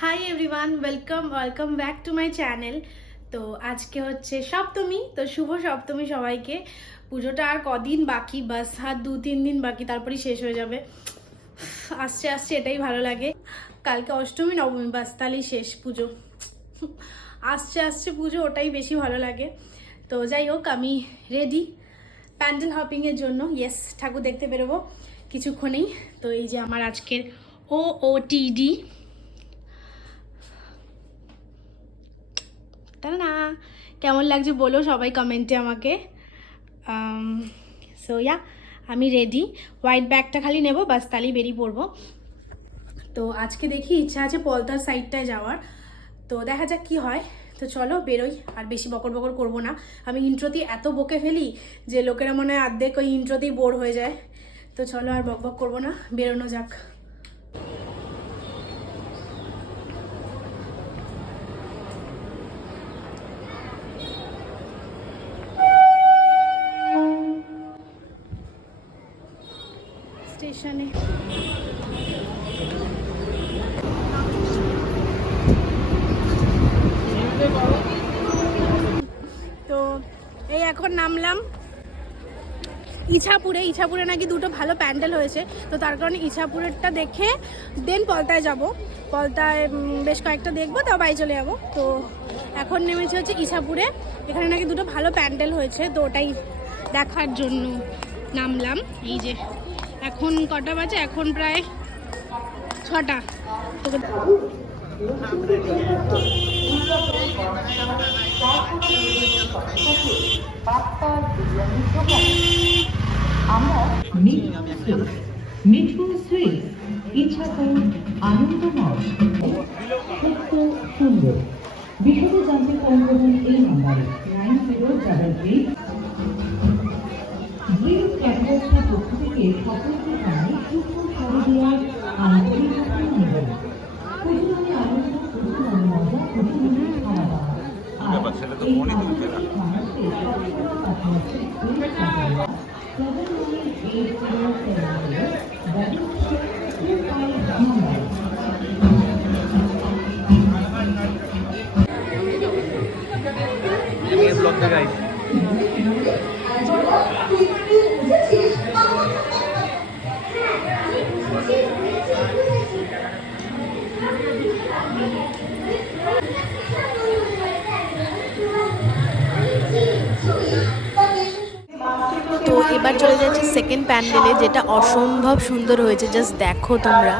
Hi everyone, welcome back to my channel. তো আজকে হচ্ছে সপ্তমী, তো শুভ সপ্তমী সবাইকে। পুজোটা আর কদিন বাকি, বাস আর 2-3 দিন বাকি, তারপরেই শেষ হয়ে যাবে। আসছে আসছে এটাই ভালো লাগে। কালকে অষ্টমী, নবমী, বাস তাহলেই শেষ পুজো। আসছে আসছে পুজো, ওটাই বেশি ভালো লাগে। তো যাই হোক, আমি রেডি প্যান্ডেল হপিংয়ের জন্য। ইয়েস, ঠাকুর দেখতে বেরোবো কিছুক্ষণেই। তো এই যে আমার আজকের OOTD। তাই না? কেমন লাগছে বলো সবাই কমেন্টে আমাকে। সো ইয়া, আমি রেডি। হোয়াইট ব্যাগটা খালি নেবো, বাস তাহলেই বেরিয়ে পড়বো। তো আজকে দেখি, ইচ্ছা আছে পলতার সাইডটায় যাওয়ার। তো দেখা যাক কি হয়। তো চলো বেরোই, আর বেশি বকর বকর করবো না। আমি ইন্ট্রোতেই এত বকে ফেলি যে লোকেরা মনে হয় অর্ধেক ওই ইন্ট্রোতেই বোর হয়ে যায়। তো চলো আর বক বক করবো না, বেরোনো যাক। স্টেশনে তো এই এখন নামলাম ইছাপুরে নাকি দুটো ভালো প্যান্ডেল হয়েছে। তো তার কারণে ইছাপুরেরটা দেখে দেন পলতায় যাব। পলতায় বেশ কয়েকটা দেখবো, তাও বাড়ি চলে যাবো। তো এখন নেমেছে হচ্ছে ইছাপুরে, এখানে নাকি দুটো ভালো প্যান্ডেল হয়েছে, তো ওটাই দেখার জন্য নামলাম। এই যে এখন কটা বাজে, এখন প্রায় 6টা। আমরা মিঠু সুইট ইচ্ছাপুর আনন্দময় সুস্থ সুন্দর বিশদে জানতে ফোন করুন এই নাম্বারে 9088। ড্রিম ক্যাটারাক্টের পক্ষ থেকে সকলকে জানাই সুস্থ শারদীয়ার আন্তরিক অভিনন্দন। পুজোর আনন্দ, পুজোর মজা, পুজোর খাওয়া দাওয়া। আর এই মানুষের সবচেয়ে কাছে হচ্ছে তো এবার চলে যাচ্ছে সেকেন্ড প্যান্ডেলে, যেটা অসম্ভব সুন্দর হয়েছে। জাস্ট দেখো তোমরা।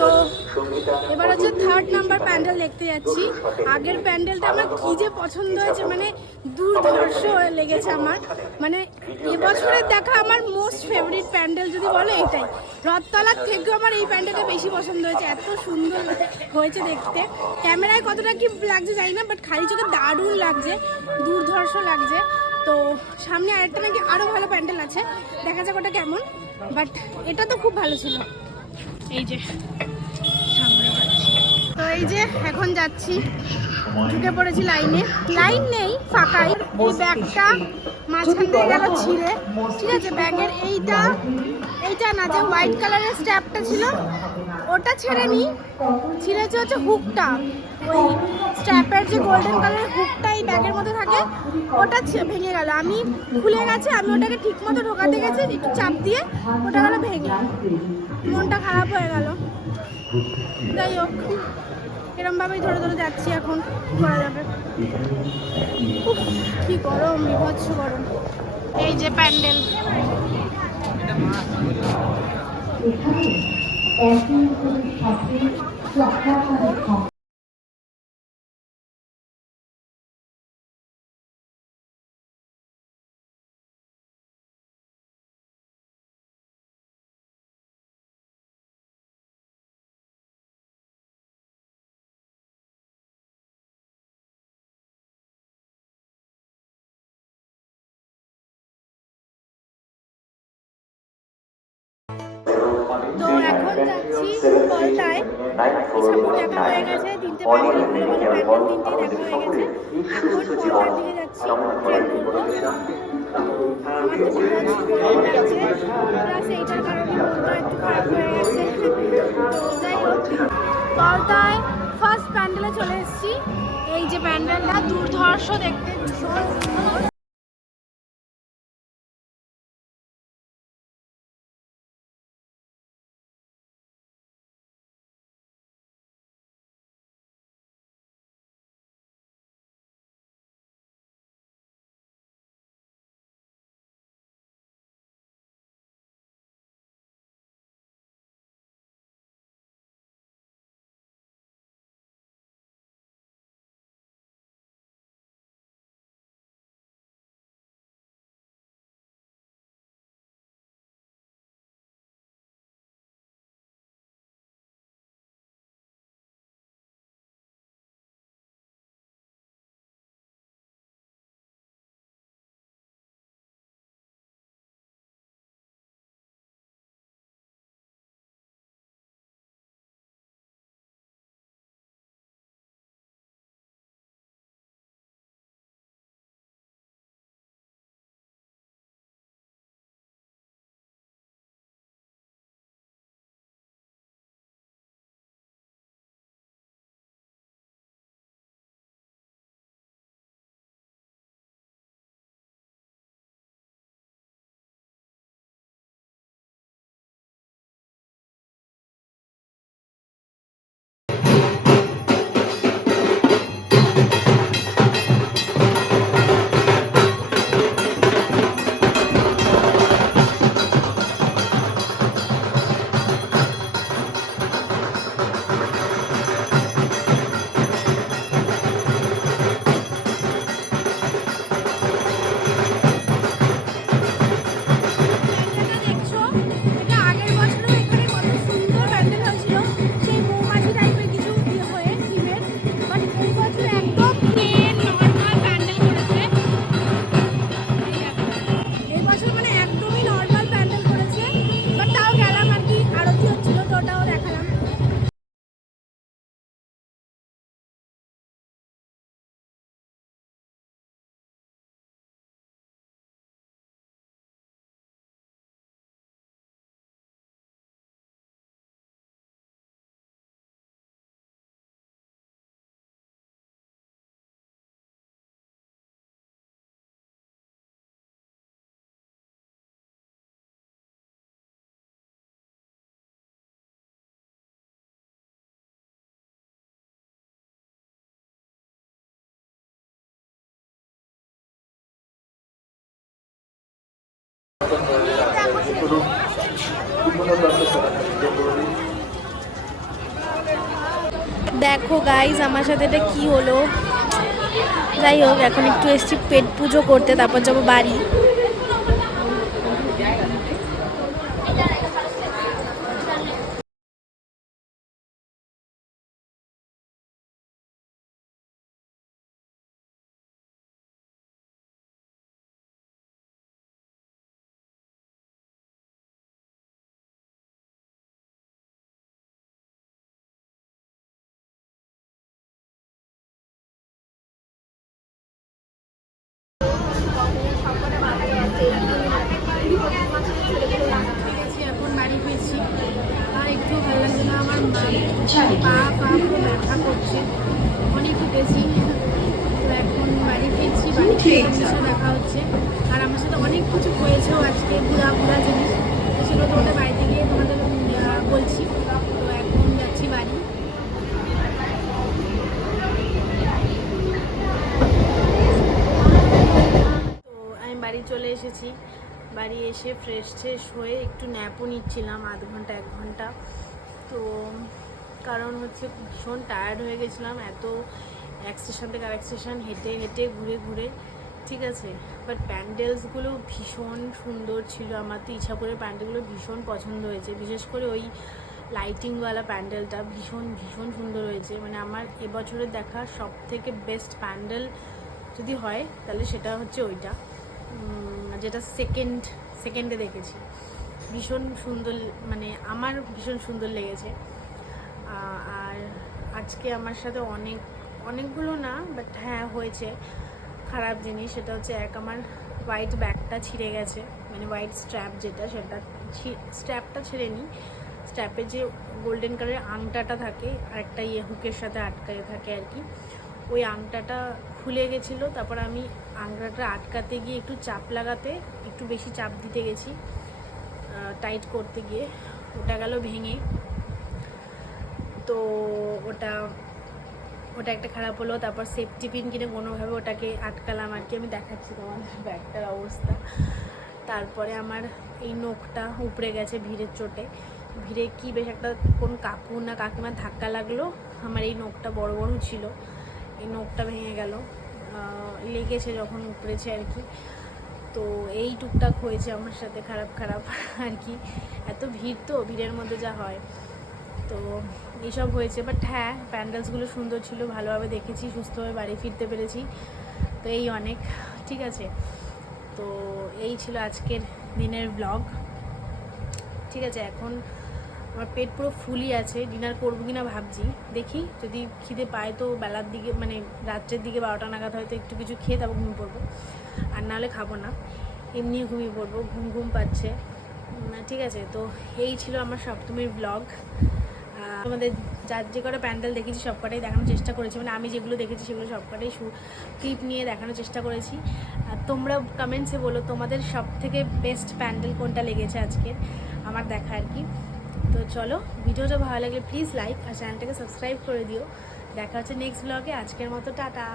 তো এবার হচ্ছে 3rd নাম্বার প্যান্ডেল দেখতে যাচ্ছি। আগের প্যান্ডেলটা আমার কি যে পছন্দ হয়েছে, মানে দুর্ধর্ষ লেগেছে আমার। মানে এবছরের দেখা আমার মোস্ট ফেভারিট প্যান্ডেল যদি বলো এটাই। রথতলার থেকেও আমার এই প্যান্ডেলটা বেশি পছন্দ হয়েছে, এত সুন্দর হয়েছে দেখতে। ক্যামেরায় কতটা কি লাগছে জানি না, বাট খালি চোখে দারুণ লাগছে, দুর্ধর্ষ লাগছে। তো সামনে আরেকটা নাকি আরও ভালো প্যান্ডেল আছে, দেখা যাক ওটা কেমন। বাট এটা তো খুব ভালো ছিল। এই যে সামনে যাচ্ছি, তো এই যে এখন যাচ্ছি, ঢুকে পড়েছি লাইনে। লাইন নেই, ফাঁকাই। এই ব্যাগটা মাঝখান দিয়ে গেল ছিঁড়ে। ঠিক আছে, ব্যাগের এইটা না, যে হোয়াইট কালারের স্ট্র্যাপটা ছিল ওটা ছেড়েনি, ছিঁড়েছে হচ্ছে হুকটা। ওই স্ট্র্যাপের যে গোল্ডেন কালারের হুকটা এই ব্যাগের মধ্যে থাকে, ওটা ভেঙে গেল। আমি খুলে গেছে, আমি ওটাকে ঠিক মতো ঢোকাতে গেছি, একটু চাপ দিয়ে ওটা গেল ভেঙে। মনটা খারাপ হয়ে গেল। যাই হোক, এরমভাবেই ধরে ধরে যাচ্ছি, এখন করা যাবে। কি গরম, বিভৎস গরম। এই যে প্যান্ডেল, যাচ্ছি কলতায়। ইছাপুর দেখা হয়ে গেছে, তিনটে প্যান্ডেল হলো বলে প্যান্ডেল তিনটেই দেখা হয়ে গেছে। এখন কলতার দিকে যাচ্ছি, ট্রেন ধরবো। আমার তো বিপদ লাগছে, প্লাস এইটার কারণে মনটা একটু খারাপ হয়ে গেছে। তো যাই হোক, কলতায় ফার্স্ট প্যান্ডেলে চলে এসেছি। এই যে প্যান্ডেলটা দুর্ধর্ষ দেখতে, ভীষণ সুন্দর। দেখো গাইজ আমার সাথে এটা কি হলো। যাই হোক, এখন একটু এসছি পেট পুজো করতে, তারপর যাবো বাড়ি। এখন বাড়ি ফিরছি, আর একটু ভালো লাগছে না। আমার পা পুরো ব্যথা করছে, অনেক উঠেছি। তো এখন বাড়ি ফিরছি, বাড়িতে সাথে দেখা হচ্ছে। আর আমার সাথে অনেক কিছু হয়েছেও আজকে, ঘুরা জিনিস, তো সেগুলো তোমাদের বাড়িতে গিয়ে তোমাদের বলছি। তো এখন যাচ্ছি বাড়ি। তো আমি বাড়ি চলে এসেছি। বাড়ি এসে ফ্রেশ হয়ে একটু ন্যাপও নিচ্ছিলাম, আধ ঘন্টা 1 ঘন্টা। তো কারণ হচ্ছে ভীষণ টায়ার্ড হয়ে গেছিলাম, এত এক স্টেশন থেকে আরেক স্টেশন হেঁটে ঘুরে, ঠিক আছে। বাট প্যান্ডেলসগুলো ভীষণ সুন্দর ছিল। আমার তো ইছাপুরের প্যান্ডেলগুলো ভীষণ পছন্দ হয়েছে, বিশেষ করে ওই লাইটিংওয়ালা প্যান্ডেলটা ভীষণ সুন্দর হয়েছে। মানে আমার এবছরের দেখা সব থেকে বেস্ট প্যান্ডেল যদি হয় তাহলে সেটা হচ্ছে ওইটা, যেটা সেকেন্ডে দেখেছি। ভীষণ সুন্দর, মানে আমার ভীষণ সুন্দর লেগেছে। আর আজকে আমার সাথে অনেকগুলো না, বাট হ্যাঁ হয়েছে খারাপ জিনিস। সেটা হচ্ছে আমার হোয়াইট ব্যাগটা ছিঁড়ে গেছে, মানে হোয়াইট স্ট্র্যাপ যেটা, সেটা স্ট্র্যাপটা ছেড়েনি, স্ট্র্যাপে যে গোল্ডেন কালারের আংটাটা থাকে আর একটা হুকের সাথে আটকাতে থাকে আর কি, ওই আংটাটা খুলে গেছিলো। তারপর আমি আংটাটা আটকাতে গিয়ে একটু চাপ লাগাতে, একটু বেশি চাপ দিতে গেছি টাইট করতে গিয়ে, ওটা গেল ভেঙে। তো ওটা একটা খারাপ হলো। তারপর সেফটি পিন কিনে কোনোভাবে ওটাকে আটকালাম আর কি, আমি দেখাচ্ছি তোমার ব্যাগটার অবস্থা। তারপরে আমার এই নখটা উপড়ে গেছে ভিড়ের চোটে, ভিড়ে কি বেশ একটা কোন কাকু না কাকিমার ধাক্কা লাগলো, আমার এই নখটা বড় ছিল, এই নখটা ভেঙে গেল, লেগেছে যখন উপড়েছে আর কি। তো এই টুকটাক হয়েছে আমার সাথে খারাপ আর কি, এত ভিড় তো, ভিড়ের মধ্যে যা হয়, তো এইসব হয়েছে। বাট হ্যাঁ, প্যান্ডেলসগুলো সুন্দর ছিল, ভালোভাবে দেখেছি, সুস্থভাবে বাড়ি ফিরতে পেরেছি, তো এই অনেক, ঠিক আছে। তো এই ছিল আজকের দিনের ব্লগ, ঠিক আছে। এখন আমার পেট পুরো ফুলই আছে, ডিনার করবো কিনা ভাবছি, দেখি যদি খিদে পায় তো বেলার দিকে, মানে রাত্রের দিকে 12টা নাগাদ হয়তো একটু কিছু খেয়ে তারপর ঘুমিয়ে পড়বো, আর নাহলে খাবো না, এমনি ঘুমিয়ে পড়বো, ঘুম পাচ্ছে, ঠিক আছে। তো এই ছিল আমার সপ্তমীর ব্লগ। তোমাদের যার যে কটা প্যান্ডেল দেখেছি সব কটাই দেখানোর চেষ্টা করেছি, মানে আমি যেগুলো দেখেছি সেগুলো সব কটাই ক্লিপ নিয়ে দেখানোর চেষ্টা করেছি। আর তোমরা কমেন্টসে বলো তোমাদের সব থেকে বেস্ট প্যান্ডেল কোনটা লেগেছে আজকের আমার দেখা আর কি। তো চলো, ভিডিওটা ভালো লাগলে প্লিজ লাইক আর চ্যানেলটাকে সাবস্ক্রাইব করে দিও। দেখা হচ্ছে নেক্সট ব্লগে, আজকের মতো টাটা।